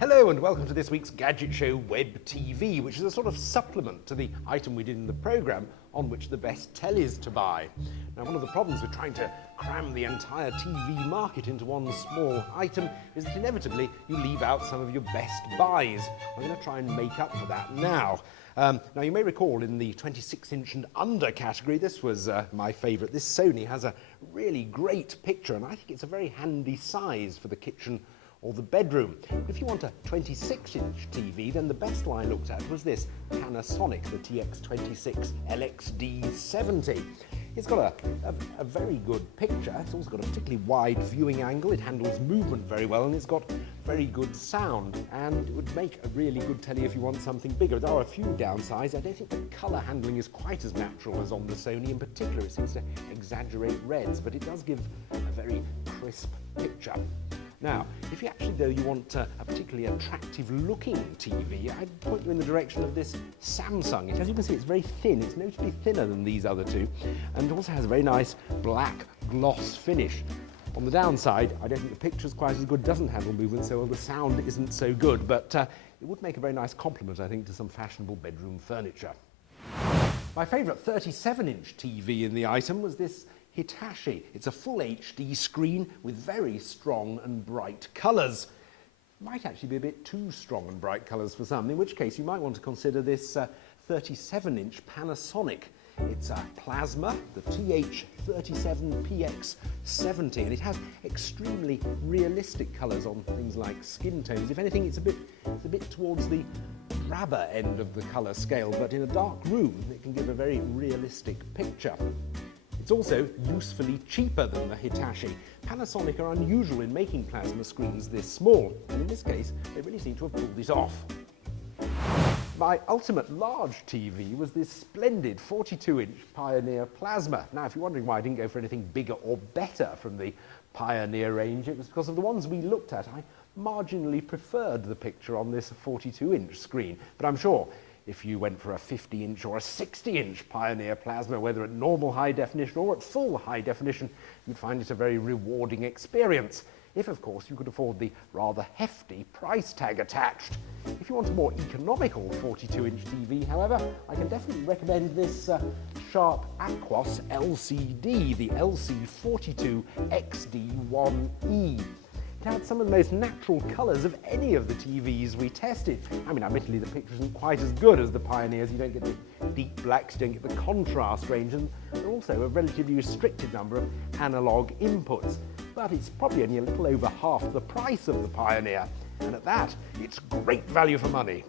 Hello and welcome to this week's Gadget Show Web TV, which is a sort of supplement to the item we did in the programme on which the best tellies to buy. Now, one of the problems with trying to cram the entire TV market into one small item is that inevitably you leave out some of your best buys. I'm going to try and make up for that now. Now, you may recall in the 26-inch and under category, this was my favourite. This Sony has a really great picture, and I think it's a very handy size for the kitchen or the bedroom. If you want a 26-inch TV, then the best one I looked at was this Panasonic, the TX37PX17. It's got a very good picture. It's also got a particularly wide viewing angle. It handles movement very well, and it's got very good sound, and it would make a really good telly if you want something bigger. There are a few downsides. I don't think the colour handling is quite as natural as on the Sony. In particular, it seems to exaggerate reds, but it does give a very crisp picture. Now, if you actually, though, you want a particularly attractive looking TV, I'd point you in the direction of this Samsung. As you can see, it's very thin. It's notably thinner than these other two, and it also has a very nice black gloss finish. On the downside, I don't think the picture's quite as good, doesn't handle movement, so the sound isn't so good, but it would make a very nice complement, I think, to some fashionable bedroom furniture. My favourite 37-inch TV in the item was this Hitachi. It's a full HD screen with very strong and bright colours. Might actually be a bit too strong and bright colours for some, in which case you might want to consider this 37-inch Panasonic. It's a plasma, the TH37PX17, and it has extremely realistic colours on things like skin tones. If anything, it's a bit towards the drabber end of the colour scale, but in a dark room it can give a very realistic picture. It's also usefully cheaper than the Hitachi. Panasonic are unusual in making plasma screens this small, and in this case, they really seem to have pulled it off. My ultimate large TV was this splendid 42-inch Pioneer Plasma. Now, if you're wondering why I didn't go for anything bigger or better from the Pioneer range, it was because of the ones we looked at. I marginally preferred the picture on this 42-inch screen, but I'm sure if you went for a 50-inch or a 60-inch Pioneer Plasma, whether at normal high definition or at full high definition, you'd find it a very rewarding experience. If, of course, you could afford the rather hefty price tag attached. If you want a more economical 42-inch TV, however, I can definitely recommend this Sharp Aquos LCD, the LC42XD1E. It had some of the most natural colours of any of the TVs we tested. I mean, admittedly, the picture isn't quite as good as the Pioneers. You don't get the deep blacks, you don't get the contrast range, and there are also a relatively restricted number of analogue inputs. But it's probably only a little over half the price of the Pioneer, and at that, it's great value for money.